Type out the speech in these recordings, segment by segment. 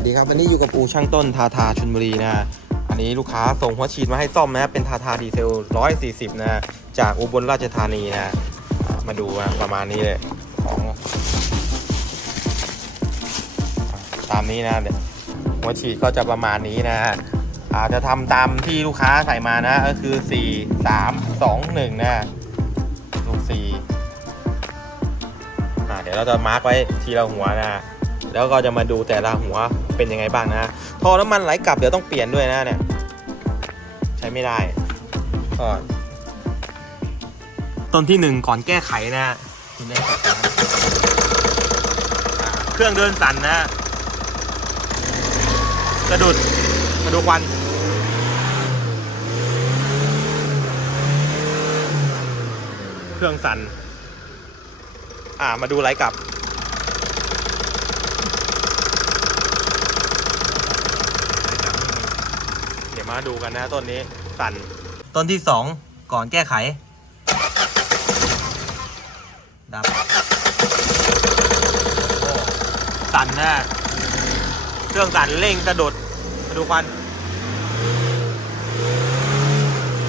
วัสดีครับวันนี้อยู่กับอูช่างต้นทาทาชลบุรีนะฮะอันนี้ลูกค้าส่งหัวฉีดมาให้ซ่อมนะเป็นทาทาดีเซล 140 นะฮะจากอุบลราชธานีนะฮะมาดูนะประมาณนี้เลยของตามนี้นะเดี๋ยวหัวฉีดก็จะประมาณนี้นะฮะอาจจะทำตามที่ลูกค้าใส่มานะก็คือ 4 3 2 1 นะลูก4อ่าเดี๋ยวเราจะมาร์กไว้ทีละหัวนะ แล้วก็จะมาดูแต่ละหัวเป็นยังไงบ้างนะท่อน้ำมันไหลกลับเดี๋ยวต้องเปลี่ยนด้วยนะเนี่ยใช้ไม่ได้ก็ต้นที่หนึ่งก่อนแก้ไขนะเครื่องเดินสั่นนะกระดุดมาดูควันเครื่องสั่น อ่า มาดูไหลกลับ เดี๋ยว มาดูกันนะต้นนี้สั่นต้นที่สองก่อนแก้ไข ดับโอ้สั่นนะเครื่องสั่นเร่งกระโดดมาดูควัน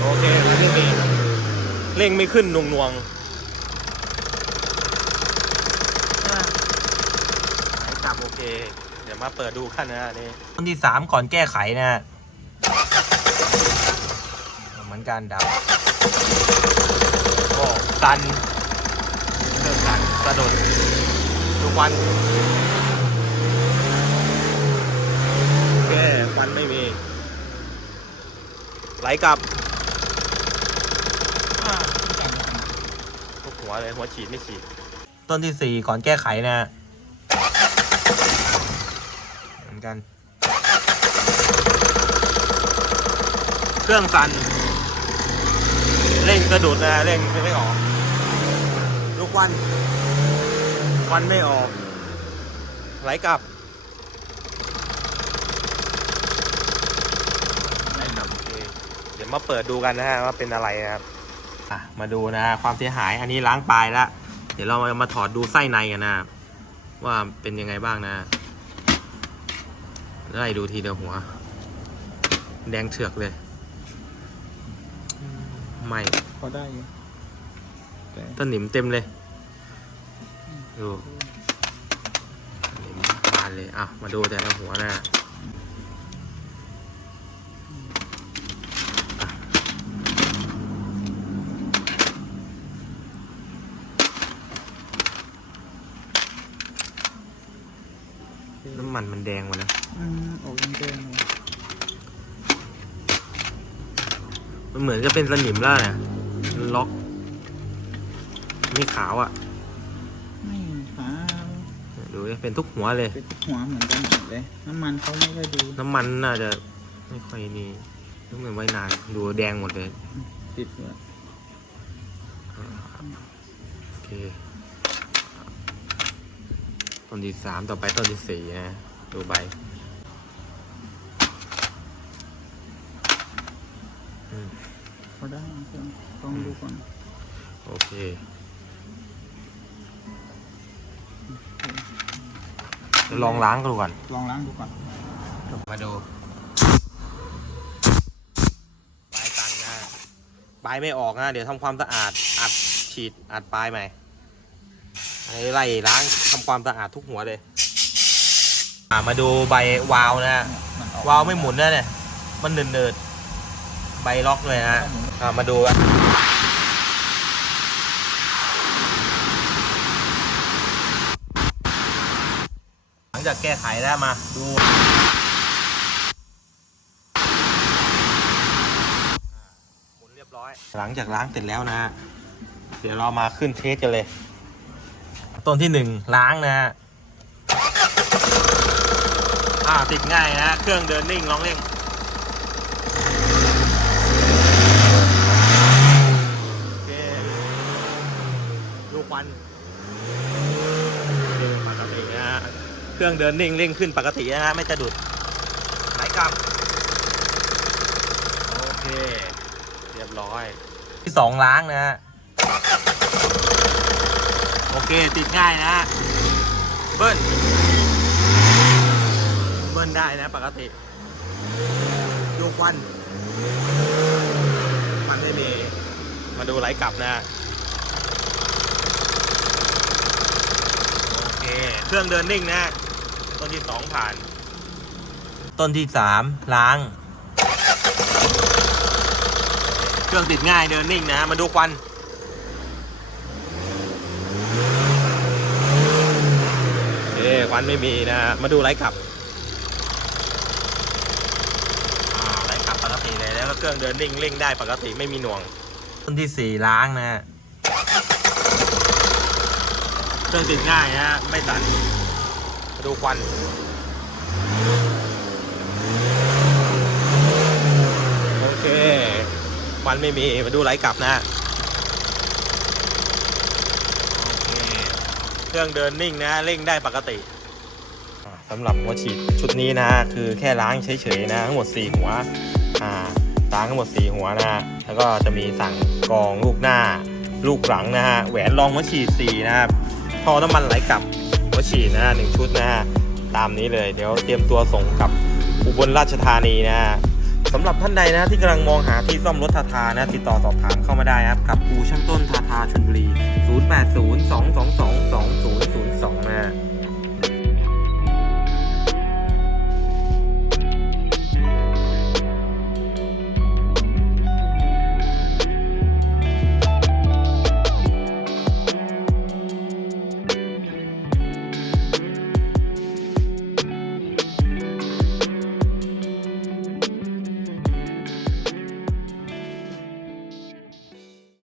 โอเคแล้วไม่มีเร่งไม่ขึ้นหน่วงหน่วงๆอะไหนจับโอเค เดี๋ยวมาเปิดดูกันนะอันนี่ต้นที่สามก่อนแก้ไขนะ เหมือนกันดับโอ้สันเริ่มสันกระโดดทุกวันโอเคควันไม่มี ไหลกลับอ่าทุกหัวเลยหัวฉีดไม่ฉีด ต้นที่สี่ก่อนแก้ไขนะเหมือนกันเค รื่องสั่นเร่งกระโดดนะเร่งไม่ออกลูกวันควันไม่ออก ไหลกลับไหลกลับโอเคเดี๋ยวมาเปิดดูกันนะฮะว่าเป็นอะไรนะครับอะมาดูนะความเสียหายอันนี้ล้างปลายแล้วเดี๋ยวเรามามาถอดดูไส้ในกันนะว่าเป็นยังไงบ้างนะไล่ดูทีเดียวหัว แดงเถือกเลย ไม่พอได้อยู่แต่ต้นหนิมเต็มเลยดูหนิมบานเลยอะมาดูแต่ละหัวนะอะน้ำมันมันแดงวะนะอืมออกแดงๆเลย มันเหมือนจะเป็นสนิมแล้วเนี่ยมันล็อก ไม่ขาวอะ ไม่ขาวดูดิเป็นทุกหัวเลย เป็นหัวเหมือนกันหมดเลย น้ำมันเขาไม่ค่อยดูน้ำมันน่าจะไม่ค่อยนี่ต้องเป็นไว้นาน ดูแดงหมดเลยติดอยู่อะโอเค ต้นที่สามต่อไปต้นที่สี่นะ ดูใบ พอได้เครื่องลองดูก่อน โอเคจะลองล้างกันดูก่อน ลองล้างดูก่อน มาดูปลายตันนะปลายไม่ออกนะ เดี๋ยวทำความสะอาด อัดฉีด อัดปลายใหม่อันนี้ไล่ล้างทำความสะอาดทุกหัวเลยอ่ามาดูใบวาล์วนะมันออกวาล์วไม่หมุนนะเนี่ย มันเนิดๆ ใบล็อกเลยนะอ่ามาดูกันหลังจากแก้ไขแล้วมาดูหมุนเรียบร้อย หลังจากล้างเสร็จแล้วนะ เดี๋ยวเรามาขึ้นเทสกันเลย ต้นที่หนึ่งล้างนะฮะอ่าติดง่ายนะ เครื่องเดินนิ่งลองเร่ง โอเคลูก ควันปกตินะฮะเครื่องเดินนิ่งเร่งขึ้นปกตินะฮะไม่จะดุดไหลกลับโอเค เรียบร้อย ที่สองล้างนะฮะโอเค ติดง่ายนะฮะเบิ้ลเบิ้ลได้นะ ปกติดูควันควันไม่มีมาดูไหลกลับนะ โอ เคเครื่องเดินนิ่งนะ ต้นที่สองผ่าน ต้นที่สามล้าง เครื่องติดง่ายเดินนิ่งนะ มาดูควันเอ๊ควันไม่มีนะ มาดูไลท์ขับอ่าไลท์ขับปกติเลยแล้วก็เครื่องเดินนิ่งเร่งได้ปกติไม่มีหน่วง ต้นที่สี่ล้างนะฮะ เครื่องติดง่ายนะไม่ตันดูควันโอเคควันไม่มีมาดูไหลกลับนะโอเครื่องเดินนิ่งนะเร่งได้ปกติสำหรับหัวฉีดชุดนี้นะ คือแค่ล้างเฉยๆนะทั้งหมด 4 หัวอ่าล้างทั้งหมด 4 หัวนะแล้วก็จะมีสั่งกองลูกหน้า ลูกหลังนะฮะแหวนรองหัวฉีด4นะครับ ท่อน้ำมันไหลกลับหัวฉีดนะหนึ่งชุดนะฮะตามนี้เลยเดี๋ยวเตรียมตัวส่งกลับอุบลราชธานีนะฮะสำหรับท่านใดนะที่กำลังมองหาที่ซ่อมรถทาทานะติดต่อสอบถามเข้ามาได้ครับกับอูช่างต้นทาทาชลบุรี 080222